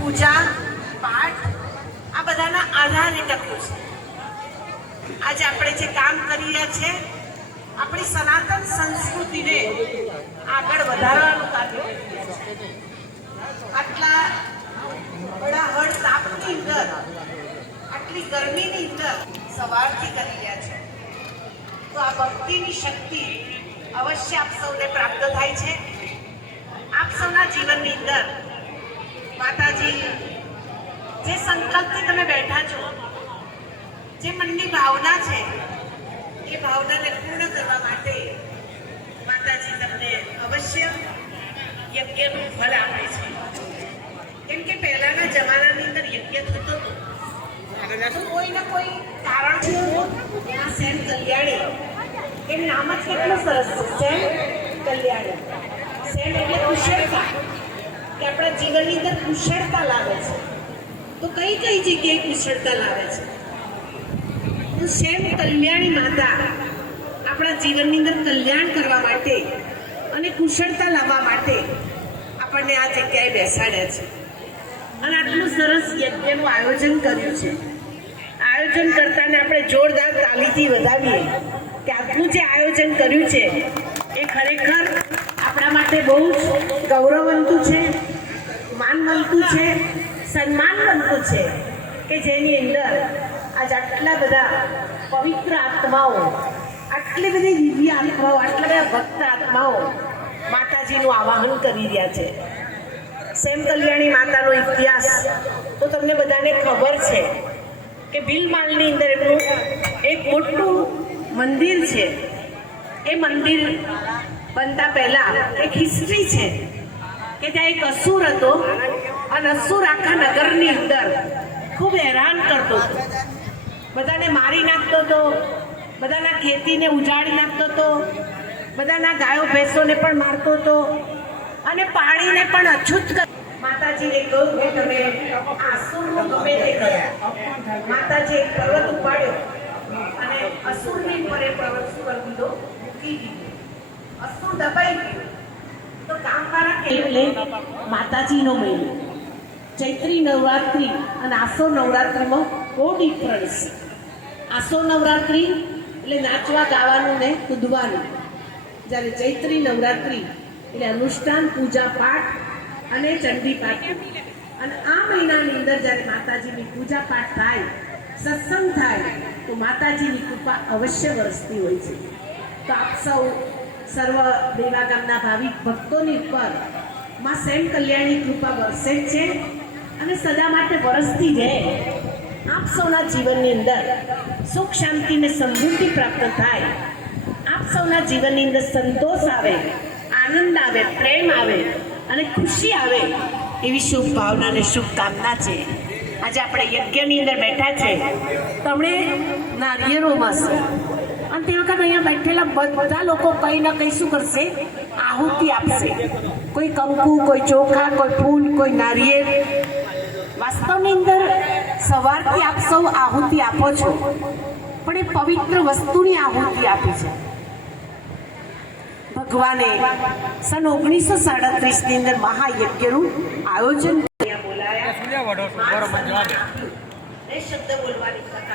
પૂજા, પાઠ, આ બધાના આધારે ટક્યું છે આજે આપણે જે કામ કરી રહ્યા છે, આપણી સનાતન સંસ્કૃતિને આગળ વધારવાનું કાર્ય આટલા બડા હળ તાપની અંદર, આટલી ગરમીની અંદર સવારથી કરી રહ્યા છે. તો આ ભક્તિની શક્તિ અવશ્ય આપ સૌને પ્રાપ્ત થાય છે. આપ સૌના જીવનની અંદર જે સંકલ્પથી તમે બેઠા છો, જે મનની ભાવના છે, એ ભાવનાને પૂર્ણ કરવા માટે માતાજી તમને અવશ્ય યજ્ઞનું ફળ આપે છે. કેમ કે પહેલાના જમાનાની અંદર યજ્ઞ થતો હતો. કોઈ ને કોઈ કારણ છે આ સેન કલ્યાણી એમ નામ જ કેટલું સરસ છે સેમ કલ્યાણી. સેન એટલે કુશળતા. કે આપણા જીવનની અંદર કુશળતા લાવે છે. તો કઈ કઈ જગ્યાએ કુશળતા લાવે છે? તો શેમ કલ્યાણી માતા આપણા જીવનની અંદર કલ્યાણ કરવા માટે અને કુશળતા લાવવા માટે આપણને આ જગ્યાએ બેસાડ્યા છે. અને આટલું સરસ યજ્ઞનું આયોજન કર્યું છે. આયોજન કરતાને આપણે જોરદાર તાલીથી વધાવીએ કે આટલું જે આયોજન કર્યું છે, એ ખરેખર આપણા માટે બહુ જ ગૌરવંતું છે માન મળતું છે સન્માનવંતું છે કે જેની અંદર આજ આટલા બધા પવિત્ર આત્માઓ, આટલી બધી દિવ્ય આત્માઓ, આટલા બધા ભક્ત આત્માઓ માતાજીનું આવાહન કરી રહ્યા છે. સેમ કલ્યાણી માતાનો ઇતિહાસ તો તમને બધાને ખબર છે કે ભીલમાલની અંદર એમનું એક મોટું મંદિર છે. એ મંદિર બનતા પહેલાં એક હિસ્ટ્રી છે કે ત્યાં એક અસુર હતો અને અસુર આખા નગરની અંદર ખૂબ હેરાન કરતો હતો. બધાને મારી નાખતો હતો, બધાના ખેતીને ઉજાડી નાખતો હતો, બધાના ગાયો ભેંસોને પણ મારતો હતો અને પાણીને પણ અછૂત માતાજીને કહ્યું કે તમે આસુરનું ગમે તે કર્યા માતાજી એક પર્વત ઉપાડ્યો અને અસુરની પર પર્વત શું કરી દીધો, મૂકી દીધો. અસુર દબાઈ ગયો. તો કામવાળા એટલે માતાજીનો મહિનો ચૈત્રી નવરાત્રી અને આસો નવરાત્રીમાં બહુ ડિફરન્સ આસો નવરાત્રી એટલે નાચવા, ગાવાનું ને કૂદવાનું. જ્યારે ચૈત્રી નવરાત્રી એટલે અનુષ્ઠાન, પૂજા પાઠ અને ચંડી પાઠ. અને આ મહિનાની અંદર જ્યારે માતાજીની પૂજા પાઠ થાય, સત્સંગ થાય, તો માતાજીની કૃપા અવશ્ય વરસતી હોય છે. તો આપ સૌ સર્વ દેવા ગામના ભાવિક ભક્તોની ઉપરમાં સેમ કલ્યાણની કૃપા વરસે છે. અને સદા માટે વરસતી રહે. આપ સૌના જીવનની અંદર સુખ, શાંતિ ને સમૃદ્ધિ પ્રાપ્ત થાય. આપ સૌના જીવનની અંદર સંતોષ આવે, આનંદ આવે, પ્રેમ આવે અને ખુશી આવે એવી શુભ ભાવના અને શુભકામના છે. આજે આપણે યજ્ઞની અંદર બેઠા છે. તમને નારિયેળો મળશે અને તે વખત અહીંયા બેઠેલા બધા લોકો કંઈ ના કંઈ શું કરશે? આહુતિ આપશે. કોઈ કંકુ, કોઈ ચોખા, કોઈ ફૂલ, કોઈ નારિયેળ. વાસ્તવની અંદર સવારથી આપ સૌ આહુતિ આપો છો. પણ એ પવિત્ર વસ્તુની આહુતિ આપી છે. ભગવાને સન ઓગણીસો સાડત્રીસની અંદર મહાયજ્ઞનું આયોજન શબ્દ બોલવાની તક